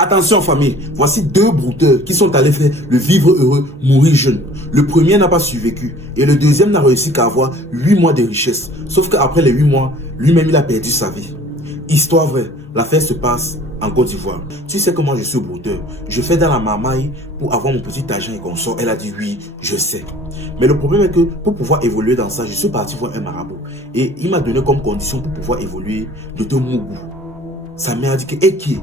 Attention famille, voici deux brouteurs qui sont allés faire le vivre heureux, mourir jeune. Le premier n'a pas survécu et le deuxième n'a réussi qu'à avoir 8 mois de richesse. Sauf qu'après les 8 mois, lui-même il a perdu sa vie. Histoire vraie, l'affaire se passe en Côte d'Ivoire. Tu sais que moi je suis brouteur. Je fais dans la marmaille pour avoir mon petit argent et qu'on sort. Elle a dit oui, je sais. Mais le problème est que pour pouvoir évoluer dans ça, je suis parti voir un marabout. Et il m'a donné comme condition pour pouvoir évoluer de deux mougou. Sa mère a dit que, qui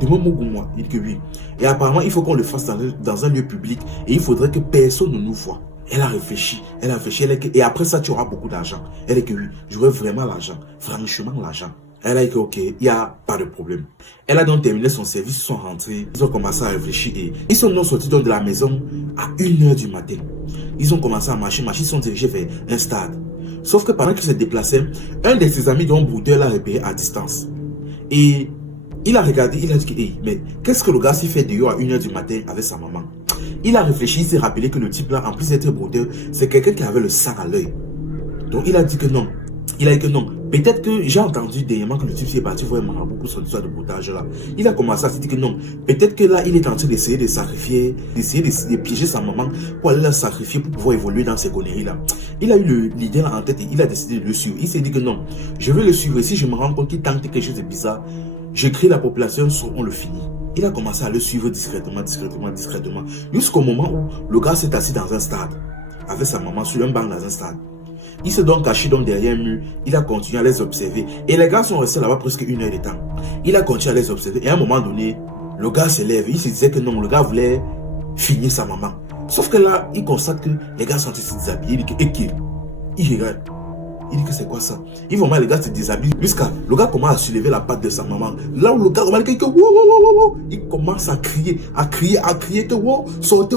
de mon mougou, moi. Il dit que oui. Et apparemment, il faut qu'on le fasse dans un lieu public et il faudrait que personne ne nous voit. Elle a réfléchi, et après ça, tu auras beaucoup d'argent. Elle est que oui, j'aurai vraiment l'argent, franchement l'argent. Elle a dit que ok, il n'y a pas de problème. Elle a donc terminé son service, ils sont rentrés, ils ont commencé à réfléchir et ils sont donc sortis donc de la maison à 1h du matin. Ils ont commencé à marcher, ils sont dirigés vers un stade. Sauf que pendant qu'ils se déplaçaient, un de ses amis dont Brouteur l'a repéré à distance. Et il a regardé, il a dit que, hey, mais qu'est-ce que le gars s'y fait dehors à 1h du matin avec sa maman? Il a réfléchi, il s'est rappelé que le type là, en plus d'être brouteur, c'est quelqu'un qui avait le sang à l'œil. Donc il a dit que non. Il a dit que non. Peut-être que j'ai entendu dernièrement que le type est parti voir un marabout pour son histoire de broutage là. Il a commencé à se dire que non. Peut-être que là, il est en train d'essayer de sacrifier, d'essayer de piéger sa maman pour aller la sacrifier pour pouvoir évoluer dans ces conneries là. Il a eu l'idée en tête et il a décidé de le suivre. Il s'est dit que non, je vais le suivre et si je me rends compte qu'il tente quelque chose de bizarre, je crie la population, on le finit. Il a commencé à le suivre discrètement, jusqu'au moment où le gars s'est assis dans un stade, avec sa maman sur un banc dans un stade. Il s'est donc caché donc derrière un mur, il a continué à les observer. Et les gars sont restés là-bas presque 1 heure de temps. Il a continué à les observer et à un moment donné, le gars se lève, il se disait que non, le gars voulait finir sa maman. Sauf que là, il constate que les gars sont en train de se déshabiller, il dit que, il regarde. Il dit que c'est quoi ça? Il voit les gars se déshabillent jusqu'à le gars commence à soulever la patte de sa maman. Là où le gars remarque que il commence à crier que sortez.